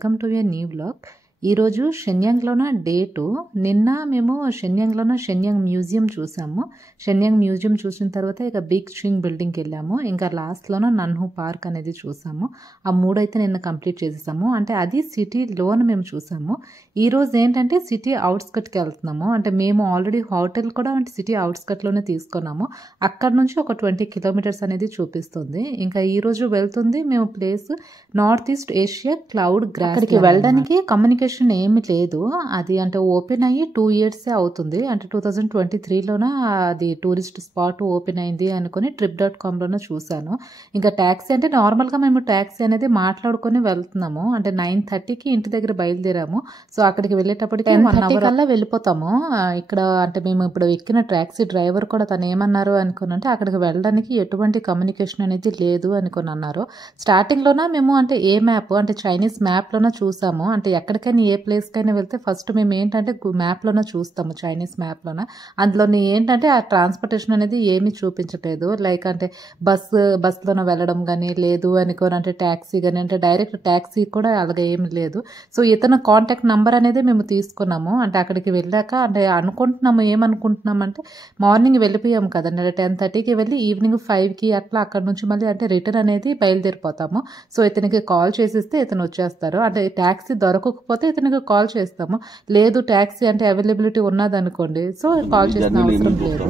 Welcome to your new blog. ఈరోజు షెన్యాంగ్లోన day 2. నిన్న మేము షెన్యాంగ్లోన షెన్యాంగ్ మ్యూజియం చూసాము. షెన్యాంగ్ మ్యూజియం చూసిన తర్వాత ఇక బిగ్ స్వింగ్ బిల్డింగ్కి వెళ్ళాము. ఇంకా లాస్ట్లోన నన్హు పార్క్ అనేది చూసాము. ఆ 3 అయితే నిన్న కంప్లీట్ చేసేసాము. అంటే అది సిటీలోన మేము చూసాము. ఈరోజు ఏంటంటే సిటీ అవుట్స్కట్కి వెళ్తున్నాము. అంటే మేము ఆల్రెడీ హోటల్ కూడా అంటే సిటీ అవుట్స్కట్లోనే తీసుకున్నాము. అక్కడ నుంచి ఒక 20 కిలోమీటర్స్ అనేది చూపిస్తుంది. ఇంకా ఈరోజు వెళ్తుంది మేము place north east Asia cloud grass. అక్కడికి వెళ్ళడానికి కమ్యూనికేషన్ ఏమి లేదు. అది అంటే ఓపెన్ అయ్యి 2 years అవుతుంది. అంటే 2023లోన అది టూరిస్ట్ స్పాట్ ఓపెన్ అయింది అనుకుని trip.com లోనే చూసాను. ఇంకా ట్యాక్సీ అంటే నార్మల్గా మేము ట్యాక్సీ అనేది మాట్లాడుకొని వెళ్తున్నాము. అంటే 9:30కి ఇంటి దగ్గర బయలుదేరాము. సో అక్కడికి వెళ్ళేటప్పటికి 1 hour కల్లా వెళ్ళిపోతాము. ఇక్కడ అంటే మేము ఇప్పుడు ఎక్కిన ట్యాక్సీ డ్రైవర్ కూడా తను ఏమన్నారు అనుకున్నంటే అక్కడికి వెళ్ళడానికి ఎటువంటి కమ్యూనికేషన్ అనేది లేదు అనుకుని అన్నారు. స్టార్టింగ్లోన మేము అంటే ఏ మ్యాప్ అంటే చైనీస్ మ్యాప్లోనే చూసాము. అంటే ఎక్కడికైనా ఏ ప్లేస్కైనా వెళ్తే ఫస్ట్ మేము ఏంటంటే మ్యాప్లోనే చూస్తాము, చైనీస్ మ్యాప్లోనే. అందులోని ఏంటంటే ఆ ట్రాన్స్పోర్టేషన్ అనేది ఏమీ చూపించట్లేదు. లైక్ అంటే బస్లోనే వెళ్ళడం కానీ లేదు అనుకోని అంటే ట్యాక్సీ కానీ అంటే డైరెక్ట్ ట్యాక్సీ కూడా అలాగే ఏమి లేదు. సో ఇతను కాంటాక్ట్ నెంబర్ అనేది మేము తీసుకున్నాము. అంటే అక్కడికి వెళ్ళాక అంటే ఏమనుకుంటున్నామంటే మార్నింగ్ వెళ్ళిపోయాము కదండి. అంటే 10:30కి వెళ్ళి ఈవినింగ్ 5కి అట్లా అక్కడ నుంచి మళ్ళీ అంటే రిటర్న్ అనేది బయలుదేరిపోతాము. సో ఇతనికి కాల్ చేసిస్తే ఇతను వచ్చేస్తారు. అంటే ట్యాక్సీ దొరకకపోతే ఇతనికి కాల్ చేస్తాము. లేదు ట్యాక్సీ అంటే అవైలబిలిటీ ఉన్నది అనుకోండి, సో కాల్ చేసిన అవసరం లేదు.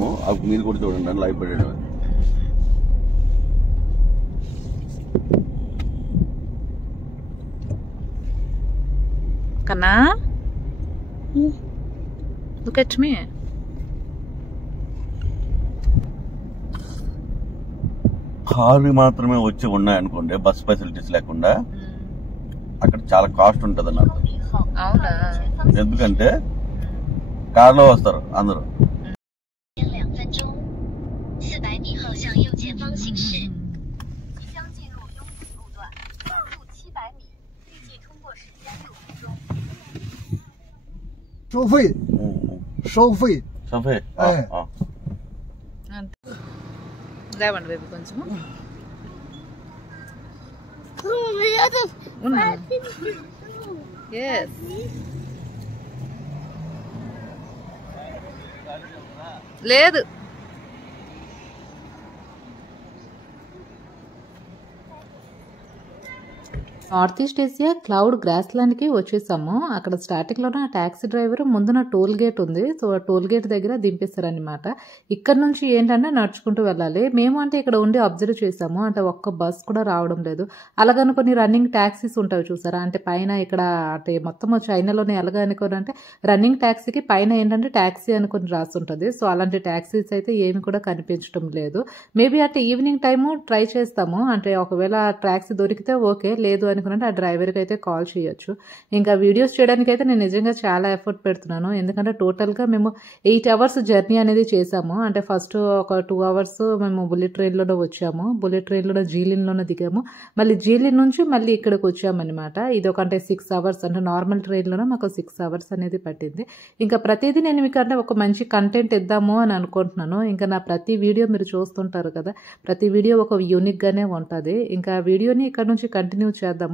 కన్నా లుక్ ఎట్ మీ. కార్లు మాత్రమే వచ్చి ఉన్నాయనుకోండి, బస్ ఫెసిలిటీస్ లేకుండా అక్కడ చాలా కాస్ట్ ఉంటుంది అన్నారు. ఎందుకంటే కార్లో వస్తారు అందరూ. లేవండి బేబీ కొంచెం లేదు. నార్త్ ఈస్ట్ ఏషియా క్లౌడ్ గ్రాస్లాండ్కి వచ్చేసాము. అక్కడ స్టార్టింగ్లోనే ఆ ట్యాక్సీ డ్రైవర్ ముందున టోల్ గేట్ ఉంది. సో ఆ టోల్ గేట్ దగ్గర దింపేస్తారనమాట. ఇక్కడ నుంచి ఏంటంటే నడుచుకుంటూ వెళ్ళాలి. మేము అంటే ఇక్కడ ఉండి అబ్జర్వ్ చేసాము. అంటే ఒక్క బస్ కూడా రావడం లేదు. అలాగని కొన్ని రన్నింగ్ ట్యాక్సీస్ ఉంటాయి చూసారా. అంటే పైన ఇక్కడ అంటే మొత్తం చైనాలోనే ఎలాగా అనుకోని అంటే రన్నింగ్ ట్యాక్సీకి పైన ఏంటంటే ట్యాక్సీ అనుకుని రాస్తుంటుంది. సో అలాంటి ట్యాక్సీస్ అయితే ఏమి కూడా కనిపించడం లేదు. మేబీ అంటే ఈవినింగ్ టైము ట్రై చేస్తాము. అంటే ఒకవేళ ట్యాక్సీ దొరికితే ఓకే, లేదు అనుకుంటే ఆ డ్రైవర్కి అయితే కాల్ చేయొచ్చు. ఇంకా వీడియోస్ చేయడానికి అయితే నేను నిజంగా చాలా ఎఫర్ట్ పెడుతున్నాను. ఎందుకంటే టోటల్గా మేము 8 hours జర్నీ అనేది చేసాము. అంటే ఫస్ట్ ఒక 2 hours మేము బుల్లెట్ ట్రైన్లోనే వచ్చాము. బుల్లెట్ ట్రైన్లోనే జీలిన్లోనే దిగాము. మళ్ళీ జీలిన్ నుంచి మళ్ళీ ఇక్కడికి వచ్చామన్నమాట. ఇది ఒక అంటే 6 hours అంటే నార్మల్ ట్రైన్లోనే మాకు 6 hours అనేది పట్టింది. ఇంకా ప్రతిదీ నేను మీకు అంటే ఒక మంచి కంటెంట్ ఇద్దాము అని అనుకుంటున్నాను. ఇంకా నా ప్రతి వీడియో మీరు చూస్తుంటారు కదా, ప్రతి వీడియో ఒక యూనిక్గానే ఉంటుంది. ఇంకా వీడియోని ఇక్కడ నుంచి కంటిన్యూ చేద్దాము.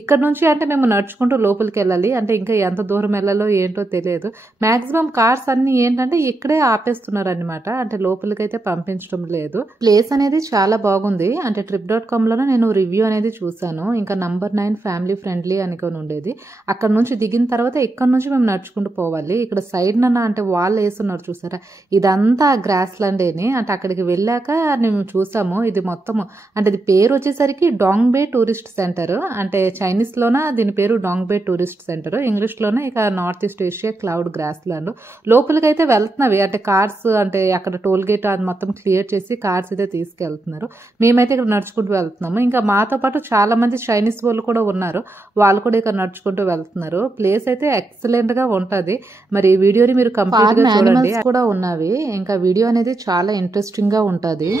ఇక్కడ నుంచి అంటే మేము నడుచుకుంటూ లోపలికి వెళ్ళాలి. అంటే ఇంకా ఎంత దూరం వెళ్ళాలో ఏంటో తెలియదు. మాక్సిమం కార్స్ అన్ని ఏంటంటే ఇక్కడే ఆపేస్తున్నారు అనమాట. అంటే లోపలికి అయితే పంపించడం లేదు. ప్లేస్ అనేది చాలా బాగుంది. అంటే trip.com లోనే నేను రివ్యూ అనేది చూసాను. ఇంకా నంబర్ 9 ఫ్యామిలీ ఫ్రెండ్లీ అనుకొని ఉండేది. అక్కడ నుంచి దిగిన తర్వాత ఇక్కడ నుంచి మేము నడుచుకుంటూ పోవాలి. ఇక్కడ సైడ్ నన్న అంటే వాళ్ళు వేస్తున్నారు చూసారా, ఇదంతా గ్రాస్ ల్యాండేని. అంటే అక్కడికి వెళ్ళాక మేము చూసాము. ఇది మొత్తము అంటే ఇది పేరు వచ్చేసరికి డాంగ్బే టూరిస్ట్ సెంటర్. అంటే చైనీస్లోన దీని పేరు డాంగ్బే టూరిస్ట్ సెంటర్, ఇంగ్లీష్లోనే ఇక నార్త్ ఈస్ట్ ఏషియా క్లౌడ్ గ్రాస్లాండ్. లోపలికి అయితే వెళ్తున్నవి అంటే కార్స్ అంటే అక్కడ టోల్ గేట్ అది మొత్తం క్లియర్ చేసి కార్స్ అయితే తీసుకెళ్తున్నారు. మేమైతే ఇక్కడ నడుచుకుంటూ వెళ్తున్నాము. ఇంకా మాతో పాటు చాలా మంది చైనీస్ వాళ్ళు కూడా ఉన్నారు. వాళ్ళు కూడా ఇక్కడ నడుచుకుంటూ వెళ్తున్నారు. ప్లేస్ అయితే ఎక్సలెంట్ గా ఉంటది. మరి ఈ వీడియోని మీరు కంప్లీట్ గా చూడండి. కూడా ఉన్నవి. ఇంకా వీడియో అనేది చాలా ఇంట్రెస్టింగ్ గా ఉంటది.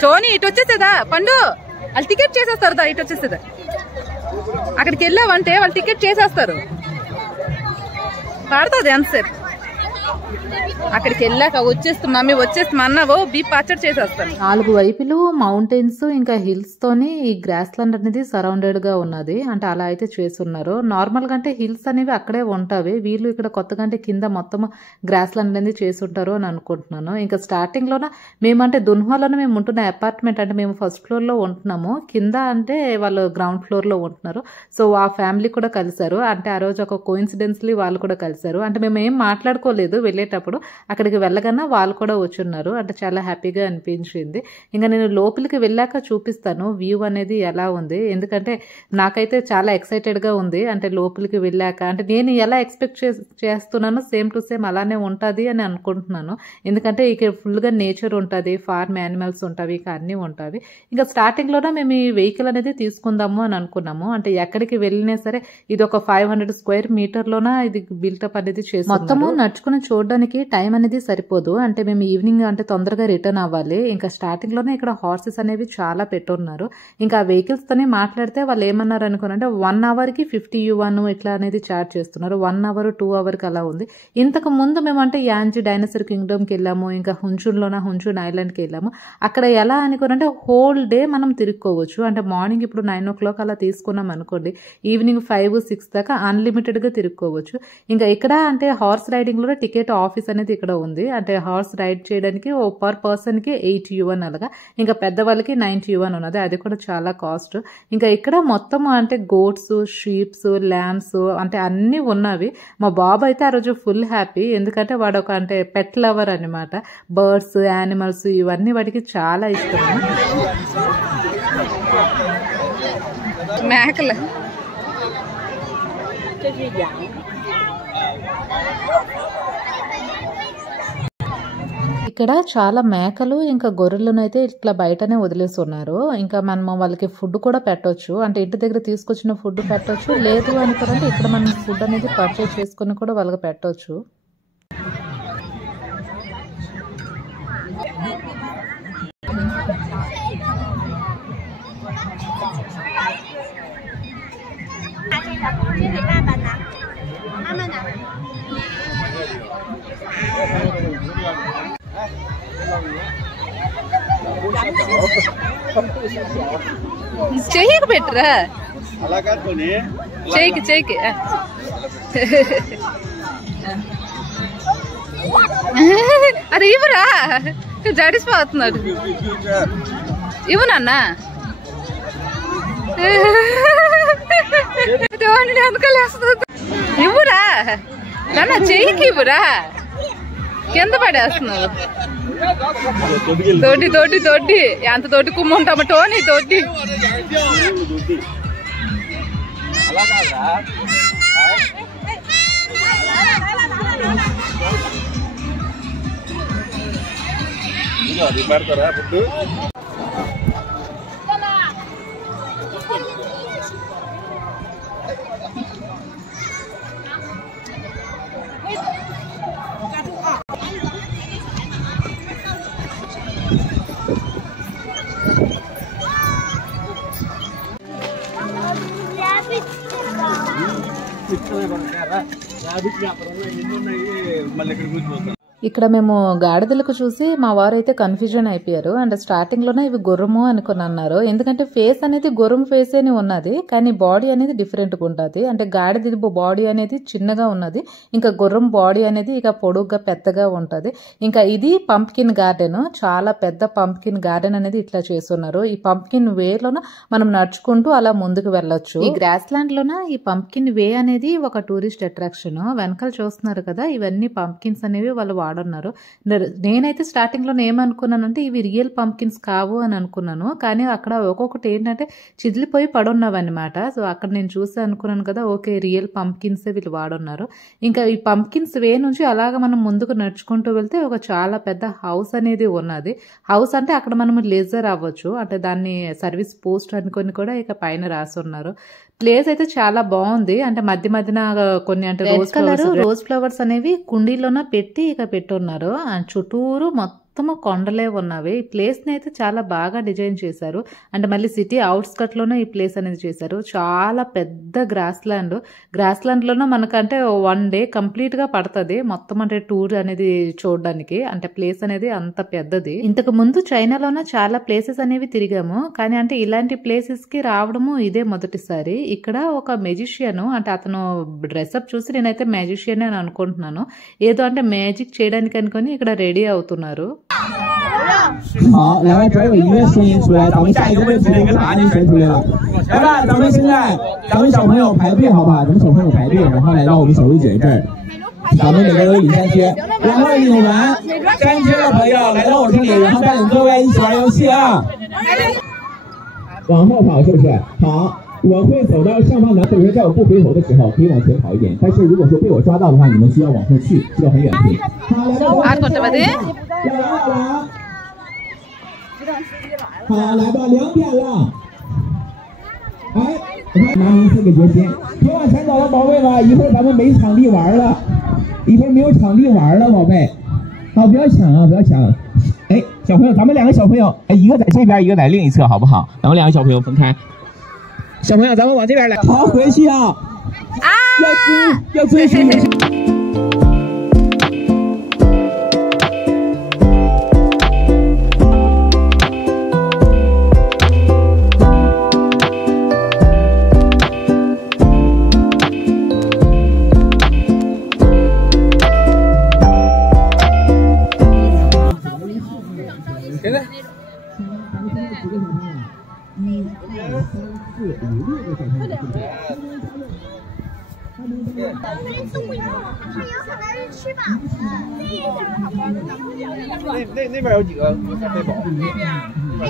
సోని ఇటు వచ్చేసేదా పండు, వాళ్ళు టికెట్ చేసేస్తారు. ఇటు వచ్చేసేదా, అక్కడికి వెళ్ళావంటే వాళ్ళు టికెట్ చేసేస్తారు. పాడుతుంది ఎంతసేపు అక్కడికి వెళ్ళాక వచ్చేస్తు మమ్మీ వచ్చేస్తు అన్నావో బీప్ పచ్చడి చేసేస్తాను. 4 వైపులు మౌంటైన్స్ ఇంకా హిల్స్ తోని ఈ గ్రాస్ ల్యాండ్ అనేది సరౌండెడ్ గా ఉన్నది. అంటే అలా అయితే చేస్తున్నారు. నార్మల్ గా అంటే హిల్స్ అనేవి అక్కడే ఉంటాయి, వీళ్ళు ఇక్కడ కొత్తగా అంటే కింద మొత్తం గ్రాస్ ల్యాండ్ అనేది చేసుంటారు అని అనుకుంటున్నాను. ఇంకా స్టార్టింగ్ లోన మేమంటే దున్హాలోనే మేము ఉంటున్న అపార్ట్మెంట్ అంటే మేము ఫస్ట్ ఫ్లోర్ లో ఉంటున్నాము, కింద అంటే వాళ్ళు గ్రౌండ్ ఫ్లోర్ లో ఉంటున్నారు. సో ఆ ఫ్యామిలీ కూడా కలిసారు. అంటే ఆ రోజు ఒక కోఇన్సిడెన్స్లీ వాళ్ళు కూడా కలిసారు. అంటే మేము ఏం మాట్లాడుకోలేదు వెళ్ళేటప్పుడు, అక్కడికి వెళ్ళగానే వాళ్ళు కూడా వచ్చున్నారు. అంటే చాలా హ్యాపీగా అనిపించింది. ఇంకా నేను లోపలికి వెళ్ళాక చూపిస్తాను వ్యూ అనేది ఎలా ఉంది, ఎందుకంటే నాకైతే చాలా ఎక్సైటెడ్గా ఉంది. అంటే లోపలికి వెళ్ళాక అంటే నేను ఎలా ఎక్స్పెక్ట్ చేస్తున్నానో సేమ్ టు సేమ్ అలానే ఉంటుంది అని అనుకుంటున్నాను. ఎందుకంటే ఇక్కడ ఫుల్గా నేచర్ ఉంటుంది, ఫార్మ్ యానిమల్స్ ఉంటాయి, ఇక అన్నీ ఉంటాయి. ఇంకా స్టార్టింగ్లోనే మేము ఈ వెహికల్ అనేది తీసుకుందాము అని అనుకున్నాము. అంటే ఎక్కడికి వెళ్ళినా సరే ఇది ఒక 500 స్క్వేర్ మీటర్లోన ఇది బిల్టప్ అనేది చేసి మొత్తము నడుచుకుని చూడడానికి టైం అనేది సరిపోదు. అంటే మేము ఈవినింగ్ అంటే తొందరగా రిటర్న్ అవ్వాలి. ఇంకా స్టార్టింగ్ లోనే ఇక్కడ హార్సెస్ అనేవి చాలా పెట్టున్నారు. ఇంకా వెహికల్స్ తోనే మాట్లాడితే వాళ్ళు ఏమన్నారు అనుకున్నారంటే 1 hour కి 50 yuan ఇట్లా అనేది చార్జ్ చేస్తున్నారు. 1 hour 2 hour కి అలా ఉంది. ఇంతకు ముందు మేము అంటే యాంజీ డైనోసార్ కింగ్డమ్ కి వెళ్ళాము, ఇంకా హుంచున్ ఐలాండ్ కి వెళ్ళాము. అక్కడ ఎలా అనుకున్నారంటే హోల్ డే మనం తిరుక్కోవచ్చు. అంటే మార్నింగ్ ఇప్పుడు 9 o'clock అలా తీసుకున్నాం అనుకోండి, ఈవినింగ్ 5, 6 దాకా అన్లిమిటెడ్ గా తిరుక్కోవచ్చు. ఇంకా ఇక్కడ అంటే హార్స్ రైడింగ్ లో టికెట్ ఆఫీస్ అనేది ఇక్కడ ఉంది. అంటే హార్స్ రైడ్ చేయడానికి పర్ పర్సన్ కి 8 yuan అలాగా, ఇంకా పెద్దవాళ్ళకి 90 yuan ఉన్నది, అది కూడా చాలా కాస్ట్. ఇంకా ఇక్కడ మొత్తం అంటే గోట్స్, షీప్స్, ల్యాంబ్స్ అంటే అన్ని ఉన్నవి. మా బాబు అయితే ఆ రోజు ఫుల్ హ్యాపీ, ఎందుకంటే వాడు ఒక అంటే పెట్ లవర్ అనమాట. బర్డ్స్, యానిమల్స్ ఇవన్నీ వాడికి చాలా ఇష్టం. మేకలు ఇక్కడ చాలా మేకలు ఇంకా గొర్రెలను అయితే ఇట్లా బయటనే వదిలేస్తున్నారు. ఇంకా మనం వాళ్ళకి ఫుడ్ కూడా పెట్టొచ్చు. అంటే ఇంటి దగ్గర తీసుకొచ్చిన ఫుడ్ పెట్టొచ్చు, లేదు అనుకోరంటే ఇక్కడ మనం ఫుడ్ అనేది పర్చేజ్ చేసుకుని కూడా వాళ్ళకి పెట్టొచ్చు. చెయ్యకు పెట్టరా, చెయ్యికి అది ఇవ్వరా, జడిసిపోతున్నాడు. ఇవ్వనన్నా వెనకలేస్తుంది. ఇవ్వురా నాన్న, చెయ్యికి ఇవ్వురా, కింద పడేస్తున్నావు. తోటి ఎంత తోటి కుమ్ముంటామో టోనీ తోటి. పెడతారా ఫుడ్? ఇక్కడ మేము గాడిదలకు చూసి మా వారు అయితే కన్ఫ్యూజన్ అయిపోయారు. అంటే స్టార్టింగ్ లోనే ఇవి గుర్రము అనుకుని అన్నారు, ఎందుకంటే ఫేస్ అనేది గుర్రం ఫేస్ అని ఉన్నది, కానీ బాడీ అనేది డిఫరెంట్ గా ఉంటుంది. అంటే గాడిద బాడీ అనేది చిన్నగా ఉన్నది, ఇంకా గుర్రం బాడీ అనేది ఇక పొడుగ్గా పెద్దగా ఉంటది. ఇంకా ఇది పంప్కిన్ గార్డెన్, చాలా పెద్ద పంప్కిన్ గార్డెన్ అనేది ఇట్లా చేస్తున్నారు. ఈ పంప్కిన్ వే లోన మనం నడుచుకుంటూ అలా ముందుకు వెళ్ళొచ్చు. ఈ గ్రాస్ ల్యాండ్ లోన ఈ పంప్కిన్ వే అనేది ఒక టూరిస్ట్ అట్రాక్షన్. వెనకాల చూస్తున్నారు కదా, ఇవన్నీ పంప్కిన్స్ అనేవి వాళ్ళు వాడున్నారు. నేనైతే స్టార్టింగ్ లో ఏమనుకున్నానంటే ఇవి రియల్ పంప్కిన్స్ కావు అని అనుకున్నాను, కానీ అక్కడ ఒక్కొక్కటి ఏంటంటే చిదిలిపోయి పడున్నవన్నమాట. సో అక్కడ నేను చూసి అనుకున్నాను కదా, ఓకే రియల్ పంప్కిన్స్ వీళ్ళు వాడున్నారు. ఇంకా ఈ పంప్కిన్స్ వే నుంచి అలాగ మనం ముందుకు నడుచుకుంటూ వెళ్తే ఒక చాలా పెద్ద హౌస్ అనేది ఉన్నది. హౌస్ అంటే అక్కడ మనం లేజర్ అవ్వచ్చు, అంటే దాన్ని సర్వీస్ పోస్ట్ అనుకొని కూడా ఇక పైన రాసున్నారు. ప్లేస్ అయితే చాలా బాగుంది. అంటే మధ్య మధ్యన కొన్ని అంటే రోజ్ ఫ్లవర్స్ అనేవి కుండీలోన పెట్టి ఇక పెట్టున్నారు. చుట్టూరు మొత్తం మొత్తం కొండలే ఉన్నవి. ఈ ప్లేస్ని అయితే చాలా బాగా డిజైన్ చేశారు. అంటే మళ్ళీ సిటీ అవుట్స్కట్లోనే ఈ ప్లేస్ అనేది చేశారు. చాలా పెద్ద గ్రాస్ ల్యాండ్లోనే మనకంటే 1 డే కంప్లీట్గా పడుతుంది మొత్తం అంటే టూర్ అనేది చూడడానికి. అంటే ప్లేస్ అనేది అంత పెద్దది. ఇంతకు ముందు చైనాలోనే చాలా ప్లేసెస్ అనేవి తిరిగాము, కానీ అంటే ఇలాంటి ప్లేసెస్కి రావడము ఇదే మొదటిసారి. ఇక్కడ ఒక మెజిషియన్ అంటే అతను డ్రెస్అప్ చూసి నేనైతే మ్యాజిషియన్ అని అనుకుంటున్నాను. ఏదో అంటే మ్యాజిక్ చేయడానికి అనుకుని ఇక్కడ రెడీ అవుతున్నారు. 好，两位只要有一个声音出来，咱们下一个问题的答案就选出来了。来吧，咱们现在小朋友排队，好吧？咱们小朋友排队，然后来到我们小薇姐这儿，咱们每个人领3圈，然后领完3圈的朋友来到我这里，然后带领各位一起玩游戏啊。往后跑是不是？好。我会走到上方的，或者说在我不回头的时候，可以往前跑一点。但是如果说被我抓到的话，你们需要往后去，去到很远的地方。好，来到要来。好，来吧，2点了。哎，我看拿您4个决心，别往前走了，宝贝们，一会儿咱们没场地玩了，一会儿没有场地玩了，宝贝。好，不要抢啊，不要抢。哎，小朋友，咱们2个小朋友，哎，一个在这边，一个在另一侧，好不好？咱们2个小朋友分开。小朋友，咱们往这边来，好，回去啊！要追。现在。那边有几个背包。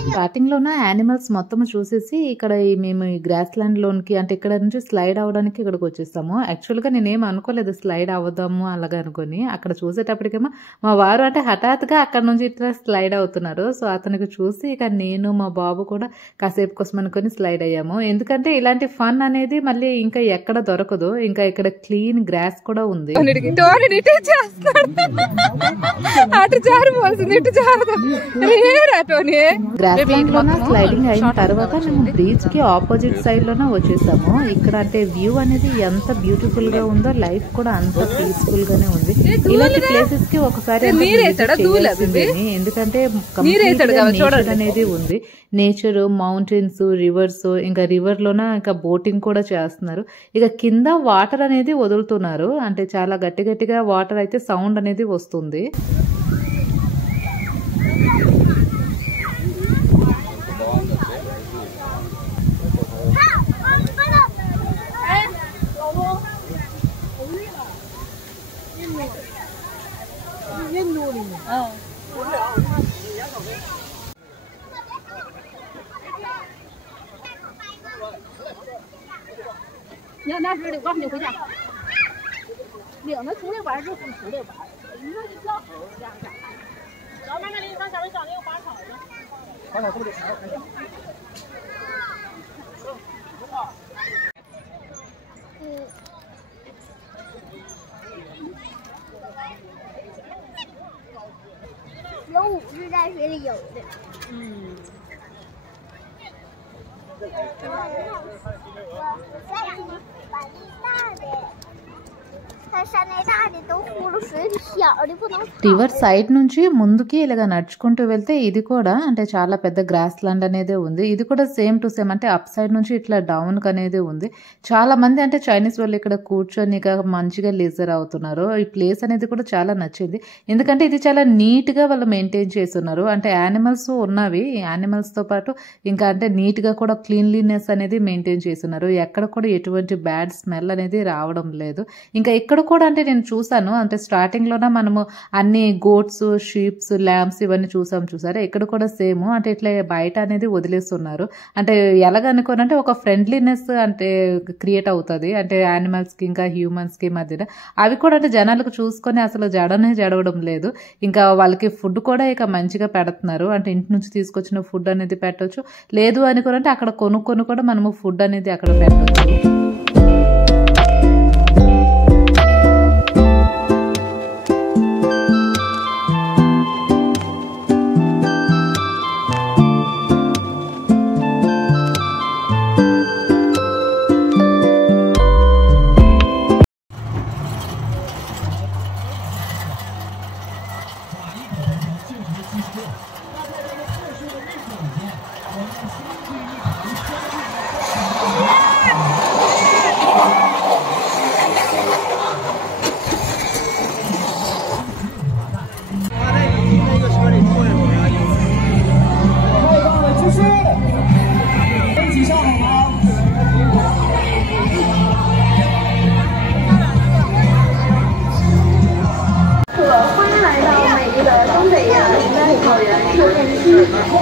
స్టార్టింగ్ లోనే యానిమల్స్ మొత్తం చూసేసి ఇక్కడ మేము ఈ గ్రాస్ ల్యాండ్ లోనికి అంటే ఇక్కడ నుంచి స్లైడ్ అవడానికి ఇక్కడికి వచ్చేస్తాము. యాక్చువల్ గా నేనేం అనుకోలేదు స్లైడ్ అవ్వదాము అలాగా అనుకుని. అక్కడ చూసేటప్పటికేమో మా వారు అంటే హఠాత్తుగా అక్కడ నుంచి ఇట్లా స్లైడ్ అవుతున్నారు. సో అతనికి చూసి ఇక నేను మా బాబు కూడా కాసేపు కోసం అనుకుని స్లైడ్ అయ్యాము. ఎందుకంటే ఇలాంటి ఫన్ అనేది మళ్ళీ ఇంకా ఎక్కడ దొరకదు. ఇంకా ఇక్కడ క్లీన్ గ్రాస్ కూడా ఉంది. గ్రాస్ ల్యాండ్ లోన స్లైడింగ్ అయిన తర్వాత మేము బీచ్ కి ఆపోజిట్ సైడ్ లోనే వచ్చేసాము. ఇక్కడ అంటే వ్యూ అనేది ఎంత బ్యూటిఫుల్ గా ఉందో లైఫ్ కూడా అంత పీస్ఫుల్ గానే ఉంది. ఇలాంటి ప్లేసెస్ కి ఒకసారి ఎందుకంటే నేచర్ అనేది ఉంది. నేచర్, మౌంటైన్స్, రివర్స్, ఇంకా రివర్ లోన ఇంకా బోటింగ్ కూడా చేస్తున్నారు. ఇక కింద వాటర్ అనేది వదులుతున్నారు. అంటే చాలా గట్టి గట్టిగా వాటర్ అయితే సౌండ్ అనేది వస్తుంది.你要拿水的，我们就回家。领着出来玩就不出来玩，你说你小猴这样干。老妈妈，你看下面上那个花草呢？花草不得吃？有5只在水里游的。రివర్ సైడ్ నుంచి ముందుకి ఇలాగ నడుచుకుంటూ వెళ్తే ఇది కూడా అంటే చాలా పెద్ద గ్రాస్ ల్యాండ్ అనేది ఉంది. ఇది కూడా సేమ్ టు సేమ్ అంటే అప్ సైడ్ నుంచి ఇట్లా డౌన్ అనేది ఉంది. చాలా మంది అంటే చైనీస్ వాళ్ళు ఇక్కడ కూర్చొని మంచిగా లేజర్ అవుతున్నారు. ఈ ప్లేస్ అనేది కూడా చాలా నచ్చింది. ఎందుకంటే ఇది చాలా నీట్ గా వాళ్ళు మెయింటైన్ చేస్తున్నారు. అంటే యానిమల్స్ ఉన్నవి, యానిమల్స్ తో పాటు ఇంకా అంటే నీట్ గా కూడా క్లీన్లీనెస్ అనేది మెయింటైన్ చేస్తున్నారు. ఎక్కడ కూడా ఎటువంటి బ్యాడ్ స్మెల్ అనేది రావడం లేదు. ఇంకా ఇక్కడ కూడా అంటే నేను చూసాను అంటే స్టార్టింగ్ లోనే మనము అన్ని గోట్స్, షీప్స్, ల్యాంబ్స్ ఇవన్నీ చూసారా. ఇక్కడ కూడా సేమ్ అంటే ఇట్లా బయట అనేది వదిలేస్తున్నారు. అంటే ఎలాగనుకోనంటే ఒక ఫ్రెండ్లీనెస్ అంటే క్రియేట్ అవుతుంది అంటే యానిమల్స్ కి ఇంకా హ్యూమన్స్ కి మధ్యన. అవి కూడా అంటే జనాలకు చూసుకొని అసలు జడవడం లేదు. ఇంకా వాళ్ళకి ఫుడ్ కూడా ఇక మంచిగా పెడుతున్నారు. అంటే ఇంటి నుంచి తీసుకొచ్చిన ఫుడ్ అనేది పెట్టొచ్చు, లేదు అనుకోనంటే అక్కడ కొనుక్కొని కూడా మనము ఫుడ్ అనేది అక్కడ పెట్టొచ్చు.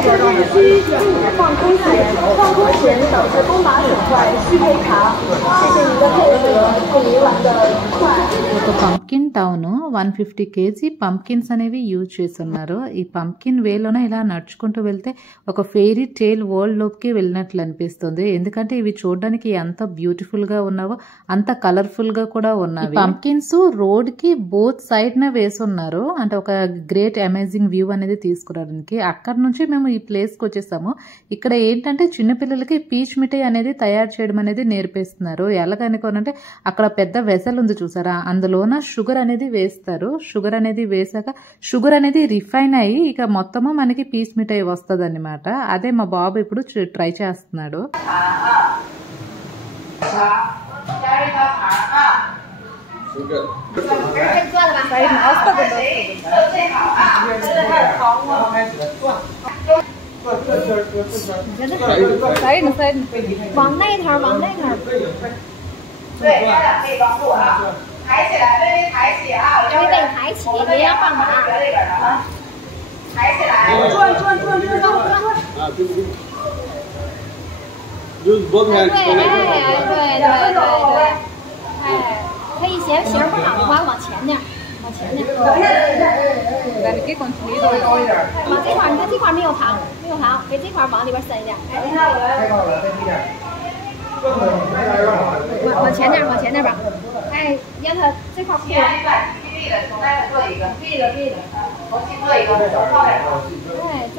放空前导致弓马损坏，需赔偿。谢谢您的配合，祝您玩得愉快。ఒక పంప్కిన్ టౌన్ 150 కేజీ పంప్కిన్స్ అనేవి యూజ్ చేస్తున్నారు. ఈ పంప్కిన్ వేలోనే ఇలా నడుచుకుంటూ వెళ్తే ఒక ఫెయిరీ టేల్ వరల్డ్ లోకి వెళ్ళినట్లు అనిపిస్తుంది. ఎందుకంటే ఇవి చూడడానికి ఎంత బ్యూటిఫుల్ గా ఉన్నావో అంత కలర్ఫుల్ గా కూడా ఉన్నాయి. పంప్కిన్స్ రోడ్ కి బోత్ సైడ్ నే వేసున్నారు. అంటే ఒక గ్రేట్ అమేజింగ్ వ్యూ అనేది తీసుకురావడానికి. అక్కడ నుంచి మేము ఈ ప్లేస్ కి వచ్చేసాము. ఇక్కడ ఏంటంటే చిన్నపిల్లలకి పీచ్ మిఠాయి అనేది తయారు చేయడం అనేది నేర్పిస్తున్నారు. ఎలాగనుకోనంటే అక్కడ పెద్ద వెసల్ ఉంది చూసారా, అందులోన షుగర్ అనేది వేస్తారు. షుగర్ అనేది వేసాక షుగర్ అనేది రిఫైన్ అయ్యి ఇక మొత్తము మనకి పీచ్ మిఠాయి వస్తుంది అనమాట. అదే మా బాబు ఇప్పుడు ట్రై చేస్తున్నాడు.往那头，往那头。对，家长可以帮助啊，抬起来，微微抬起啊，微微抬起，别要放马。这边的啊，抬起来，转。对，哎，可以型不好的话往前点，往前点。దానికి కొంచెం నీళ్ళు往这块，你看这块没有糖，给这块往里边塞一点。往前点，往前点吧。哎，让它这块铺。闭的，从那做一个，闭的，重新做一个，手放点。对，转。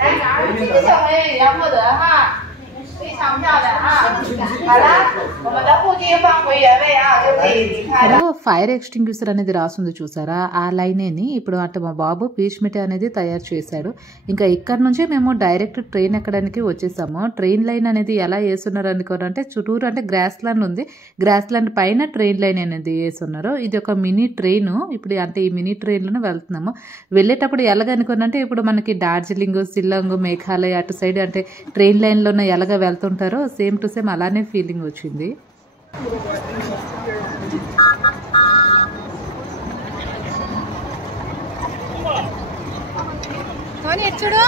来，哪儿这个小朋友也要获得哈，非常漂亮啊！好了，我们的护具放回原位啊，就可以离开了。ఫైర్ ఎక్స్టింగ్యూసర్ అనేది రాసింది చూసారా, ఆ లైనేని ఇప్పుడు అటు మా బాబు పీచ్ మిఠాయి అనేది తయారు చేశాడు. ఇంకా ఇక్కడ నుంచి మేము డైరెక్ట్ ట్రైన్ ఎక్కడానికి వచ్చేసాము. ట్రైన్ లైన్ అనేది ఎలా వేస్తున్నారు అనుకోరంటే చుట్టూరు అంటే గ్రాస్ ల్యాండ్ ఉంది, గ్రాస్ ల్యాండ్ పైన ట్రైన్ లైన్ అనేది వేస్తున్నారు. ఇది ఒక మినీ ట్రైన్. ఇప్పుడు అంటే ఈ మినీ ట్రైన్లోనే వెళ్తున్నాము. వెళ్ళేటప్పుడు ఎలాగనుకోనంటే ఇప్పుడు మనకి డార్జిలింగ్, షిల్లాంగ్, మేఘాలయ అటు సైడ్ అంటే ట్రైన్ లైన్లోనే ఎలాగ వెళ్తుంటారో సేమ్ టు సేమ్ అలానే ఫీలింగ్ వచ్చింది. చూడు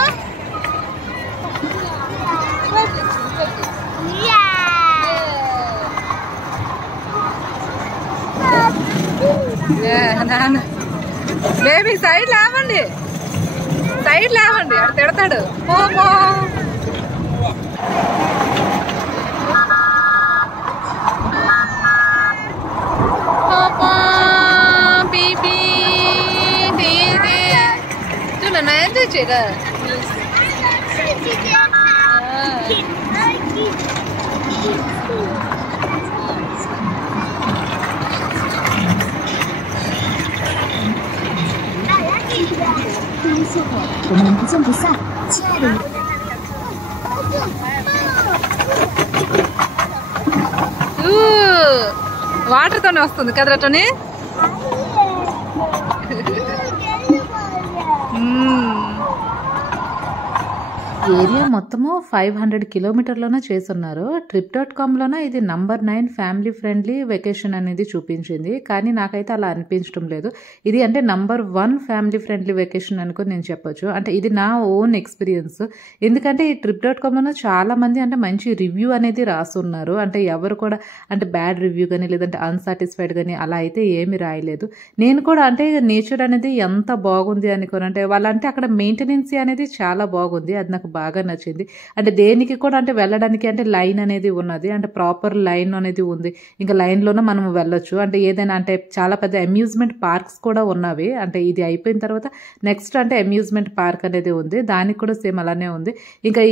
బేబీ సైడ్ లేవండి, ఆడు తిడతాడు.这个我们不见不散，亲爱的。వాటర్ తోనే వస్తుంది కదరా టోనీ. ఏరియా మొత్తము 500 కిలోమీటర్లోనే చేస్తున్నారు. Trip.com ఇది నంబర్ 9 ఫ్యామిలీ ఫ్రెండ్లీ వెకేషన్ అనేది చూపించింది, కానీ నాకైతే అలా అనిపించడం లేదు. ఇది అంటే నంబర్ 1 ఫ్యామిలీ ఫ్రెండ్లీ వెకేషన్ అనుకుని నేను చెప్పొచ్చు. అంటే ఇది నా ఓన్ ఎక్స్పీరియన్స్. ఎందుకంటే ఈ Trip.com చాలా మంది అంటే మంచి రివ్యూ అనేది రాస్తున్నారు. అంటే ఎవరు కూడా అంటే బ్యాడ్ రివ్యూ కానీ లేదంటే అన్సాటిస్ఫైడ్ కానీ అలా అయితే ఏమి రాయలేదు. నేను కూడా అంటే నేచర్ అనేది ఎంత బాగుంది అనుకోని అంటే వాళ్ళంటే అక్కడ మెయింటెనెన్స్ అనేది చాలా బాగుంది. అది నాకు బాగా నచ్చింది. అంటే దేనికి కూడా అంటే వెళ్ళడానికి అంటే లైన్ అనేది ఉన్నది, అంటే ప్రాపర్ లైన్ అనేది ఉంది. ఇంకా లైన్లోనే మనం వెళ్ళొచ్చు. అంటే ఏదైనా అంటే చాలా పెద్ద అమ్యూజ్మెంట్ పార్క్స్ కూడా ఉన్నవి. అంటే ఇది అయిపోయిన తర్వాత నెక్స్ట్ అంటే అమ్యూజ్మెంట్ పార్క్ అనేది ఉంది, దానికి కూడా సేమ్ అలానే ఉంది. ఇంకా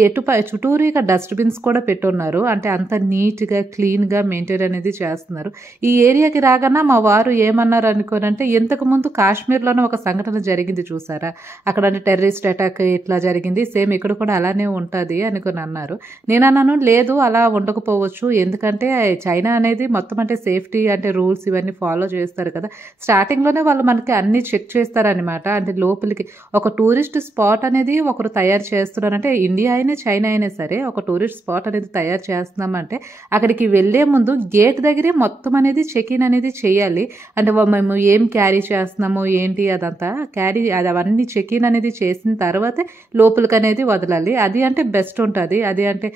చుట్టూరు ఇక డస్ట్బిన్స్ కూడా పెట్టున్నారు. అంటే అంత నీట్గా క్లీన్గా మెయింటైన్ అనేది చేస్తున్నారు. ఈ ఏరియాకి రాగానే మా వారు ఏమన్నారు అనుకోనంటే ఇంతకు ముందు కాశ్మీర్లోనే ఒక సంఘటన జరిగింది చూసారా, అక్కడ అంటే టెర్రరిస్ట్ అటాక్ ఇట్లా జరిగింది, సేమ్ ఇక్కడ కూడా అలానే ఉంటుంది అనుకుని అన్నారు. నేను అన్నాను లేదు అలా ఉండకపోవచ్చు, ఎందుకంటే చైనా అనేది మొత్తం అంటే సేఫ్టీ అంటే రూల్స్ ఇవన్నీ ఫాలో చేస్తారు కదా. స్టార్టింగ్లోనే వాళ్ళు మనకి అన్ని చెక్ చేస్తారనమాట. అంటే లోపలికి ఒక టూరిస్ట్ స్పాట్ అనేది ఒకరు తయారు చేస్తున్నారంటే ఇండియా అయినా చైనా అయినా సరే ఒక టూరిస్ట్ స్పాట్ అనేది తయారు చేస్తున్నామంటే అక్కడికి వెళ్లే ముందు గేట్ దగ్గరే మొత్తం అనేది చెక్ ఇన్ అనేది చేయాలి. అంటే మేము ఏం క్యారీ చేస్తున్నాము ఏంటి అదంతా అవన్నీ చెక్ ఇన్ అనేది చేసిన తర్వాతే లోపలికి అనేది వదలాలి. అది అంటే బెస్ట్ ఉంటుంది. అది అంటే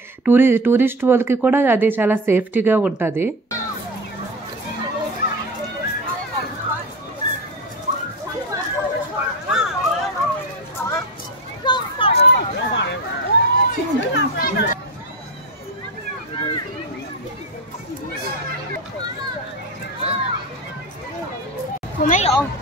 టూరిస్ట్ వాళ్ళకి కూడా అది చాలా సేఫ్టీగా ఉంటుంది. సౌత్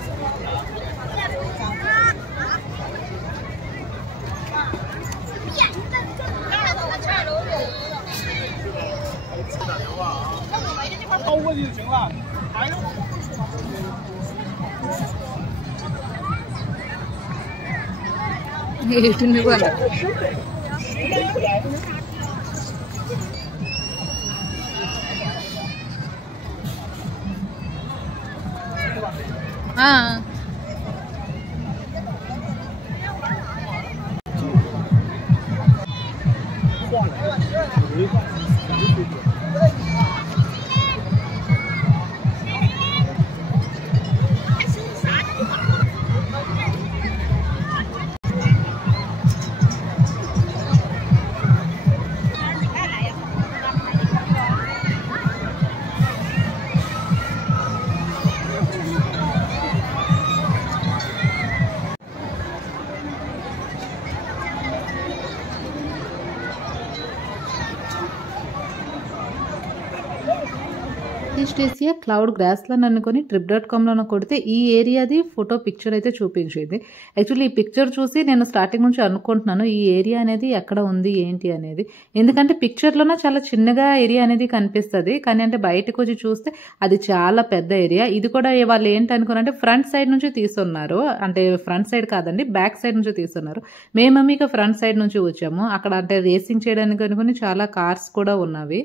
ఈస్ట్ ఏసియా క్లౌడ్ గ్రాస్లాండ్ అనుకొని trip.com కొడితే ఈ ఏరియాది ఫోటో పిక్చర్ అయితే చూపించింది. యాక్చువల్లీ ఈ పిక్చర్ చూసి నేను స్టార్టింగ్ నుంచి అనుకుంటున్నాను ఈ ఏరియా అనేది ఎక్కడ ఉంది ఏంటి అనేది. ఎందుకంటే పిక్చర్లోనే చాలా చిన్నగా ఏరియా అనేది కనిపిస్తుంది, కానీ అంటే బయటకు వచ్చి చూస్తే అది చాలా పెద్ద ఏరియా. ఇది కూడా వాళ్ళు ఏంటి అనుకున్నారంటే ఫ్రంట్ సైడ్ నుంచి తీసున్నారు, అంటే ఫ్రంట్ సైడ్ కాదండి బ్యాక్ సైడ్ నుంచి తీసున్నారు. మేము ఇక ఫ్రంట్ సైడ్ నుంచి వచ్చాము. అక్కడ అంటే రేసింగ్ చేయడానికి అనుకుని చాలా కార్స్ కూడా ఉన్నవి.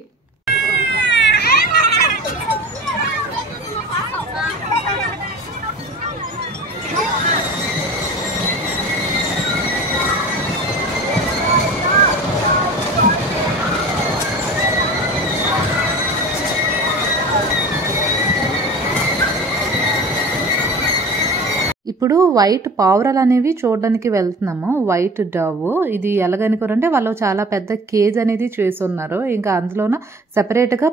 ఇప్పుడు వైట్ పావురాలు అనేవి చూడడానికి వెళ్తున్నాము. వైట్ డవ్ ఇది ఎలాగనుకోరంటే వాళ్ళు చాలా పెద్ద కేజ్ అనేది చేస్తున్నారు. ఇంకా అందులోన సెపరేట్ గా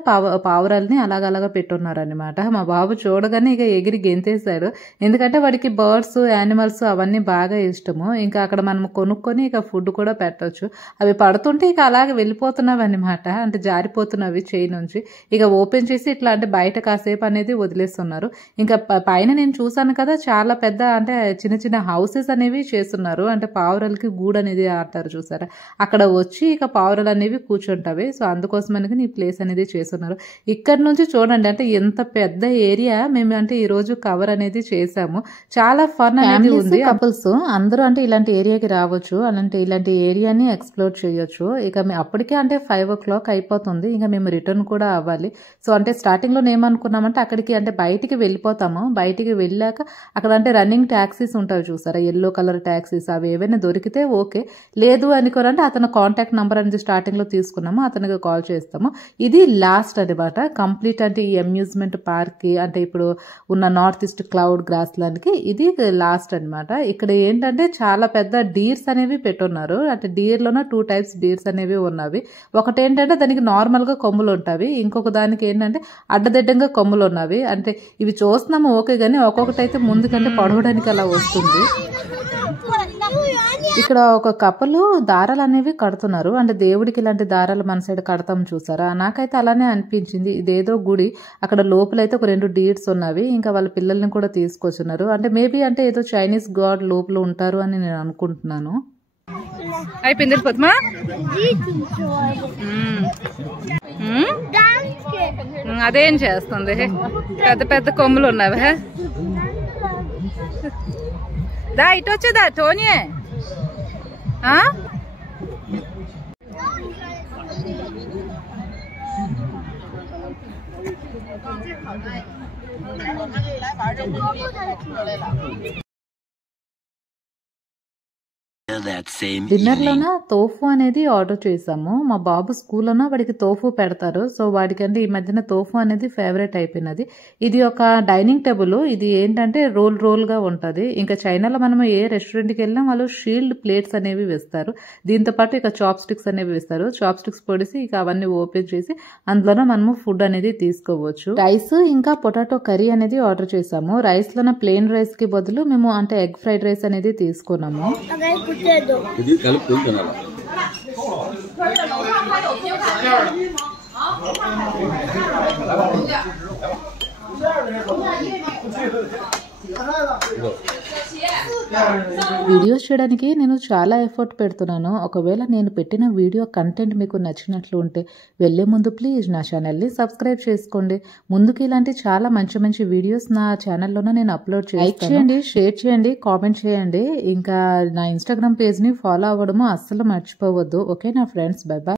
పావురాలని అలాగలాగా పెట్టున్నారు అనమాట. మా బాబు చూడగానే ఇక ఎగిరి గెంతేశాడు, ఎందుకంటే వాడికి బర్డ్స్ యానిమల్స్ అవన్నీ బాగా ఇష్టము. ఇంకా అక్కడ మనం కొనుక్కొని ఇక ఫుడ్ కూడా పెట్టొచ్చు. అవి పడుతుంటే ఇక అలాగే వెళ్ళిపోతున్నావి అనమాట, అంటే జారిపోతున్నవి చేయి నుంచి. ఇక ఓపెన్ చేసి ఇట్లా అంటే బయట కాసేపు అనేది వదిలేస్తున్నారు. ఇంకా పైన నేను చూసాను కదా చాలా పెద్ద అంటే చిన్న చిన్న హౌసెస్ అనేవి చేస్తున్నారు. అంటే పావురాలకి గూడు అనేది ఆడతారు చూసారా, అక్కడ వచ్చి ఇక పావురాలు అనేవి కూర్చుంటావి. సో అందుకోసం ఈ ప్లేస్ అనేది చేస్తున్నారు. ఇక్కడ నుంచి చూడండి అంటే ఎంత పెద్ద ఏరియా మేము అంటే ఈ రోజు కవర్ అనేది చేసాము. చాలా ఫన్ అనేది ఉంది. కపుల్స్ అందరూ అంటే ఇలాంటి ఏరియాకి రావచ్చు, అలాంటి ఇలాంటి ఏరియాని ఎక్స్ప్లోర్ చేయొచ్చు. ఇక అప్పటికే అంటే 5 o'clock అయిపోతుంది, ఇంకా మేము రిటర్న్ కూడా అవ్వాలి. సో అంటే స్టార్టింగ్ లో ఏమనుకున్నామంటే అక్కడికి అంటే బయటికి వెళ్ళిపోతాము. బయటికి వెళ్ళాక అక్కడ అంటే రన్నింగ్ ట్యాక్సీస్ ఉంటాయి చూసారా, ఎల్లో కలర్ ట్యాక్సీస్, అవి ఏవైనా దొరికితే ఓకే, లేదు అనుకోరంటే అతను కాంటాక్ట్ నెంబర్ అనేది స్టార్టింగ్ లో తీసుకున్నాము, అతనికి కాల్ చేస్తాము. ఇది లాస్ట్ అనమాట కంప్లీట్ అంటే ఈ అమ్యూజ్మెంట్ పార్క్ కి అంటే ఇప్పుడు ఉన్న నార్త్ ఈస్ట్ క్లౌడ్ గ్రాస్లాండ్ కి ఇది లాస్ట్ అనమాట. ఇక్కడ ఏంటంటే చాలా పెద్ద డీర్స్ అనేవి పెట్టున్నారు. అంటే డీర్ లోన 2 types డీర్స్ అనేవి ఉన్నవి. ఒకటి ఏంటంటే దానికి నార్మల్ గా కొమ్ములు ఉంటాయి, ఇంకొక దానికి ఏంటంటే అడ్డదిడ్డంగా కొమ్ములు ఉన్నవి. అంటే ఇవి చూస్తున్నాము ఓకే, గానీ ఒక్కొక్కటి అయితే ముందుకంటే పడవడానికి అలా వస్తుంది. ఇక్కడ ఒక కప్పలు దారాలు అనేవి కడుతున్నారు. అంటే దేవుడికి ఇలాంటి దారాలు మన సైడ్ కడతాం చూసారా, నాకైతే అలానే అనిపించింది. ఇదేదో గుడి, అక్కడ లోపలైతే ఒక 2 డీర్స్ ఉన్నవి. ఇంకా వాళ్ళ పిల్లల్ని కూడా తీసుకొచ్చున్నారు. అంటే మేబీ అంటే ఏదో చైనీస్ గాడ్ లోపల ఉంటారు అని నేను అనుకుంటున్నాను. అయిపోయింది పద్మా, అదేం చేస్తుంది, పెద్ద పెద్ద కొమ్ములు ఉన్నవి. దా ఇటు వచ్చేదా టోనీ, డిన్నర్లోన తోఫు అనేది ఆర్డర్ చేసాము. మా బాబు స్కూల్లోన వాడికి తోఫు పెడతారు. సో వాడికంటే ఈ మధ్యన తోఫు అనేది ఫేవరెట్ అయిపోయినది. ఇది ఒక డైనింగ్ టేబుల్. ఇది ఏంటంటే రోల్ గా ఉంటది. ఇంకా చైనాలో మనం ఏ రెస్టారెంట్కి వెళ్ళినా వాళ్ళు షీల్డ్ ప్లేట్స్ అనేవి వేస్తారు. దీంతో పాటు ఇక చాప్ స్టిక్స్ అనేవి వేస్తారు. చాప్ స్టిక్స్ పొడిసి ఇక అవన్నీ ఓపెన్ చేసి అందులోనే మనము ఫుడ్ అనేది తీసుకోవచ్చు. రైస్ ఇంకా పొటాటో కర్రీ అనేది ఆర్డర్ చేసాము. రైస్ లోన ప్లెయిన్ రైస్ కి బదులు మేము అంటే ఎగ్ ఫ్రైడ్ రైస్ అనేది తీసుకున్నాము. ఇది కలుపుకొని తినాలి. వీడియోస్ చేయడానికి నేను చాలా ఎఫర్ట్ పెడుతున్నాను. ఒకవేళ నేను పెట్టిన వీడియో కంటెంట్ మీకు నచ్చినట్లు ఉంటే వెళ్ళే ముందు ప్లీజ్ నా ఛానల్ని సబ్స్క్రైబ్ చేసుకోండి. ముందుకు ఇలాంటి చాలా మంచి మంచి వీడియోస్ నా ఛానల్లోనే నేను అప్లోడ్ చేస్తాను. లైక్ చేయండి, షేర్ చేయండి, కామెంట్ చేయండి. ఇంకా నా ఇన్స్టాగ్రామ్ పేజ్ని ఫాలో అవ్వడము అస్సలు మర్చిపోవద్దు. ఓకే నా ఫ్రెండ్స్, బై బాయ్.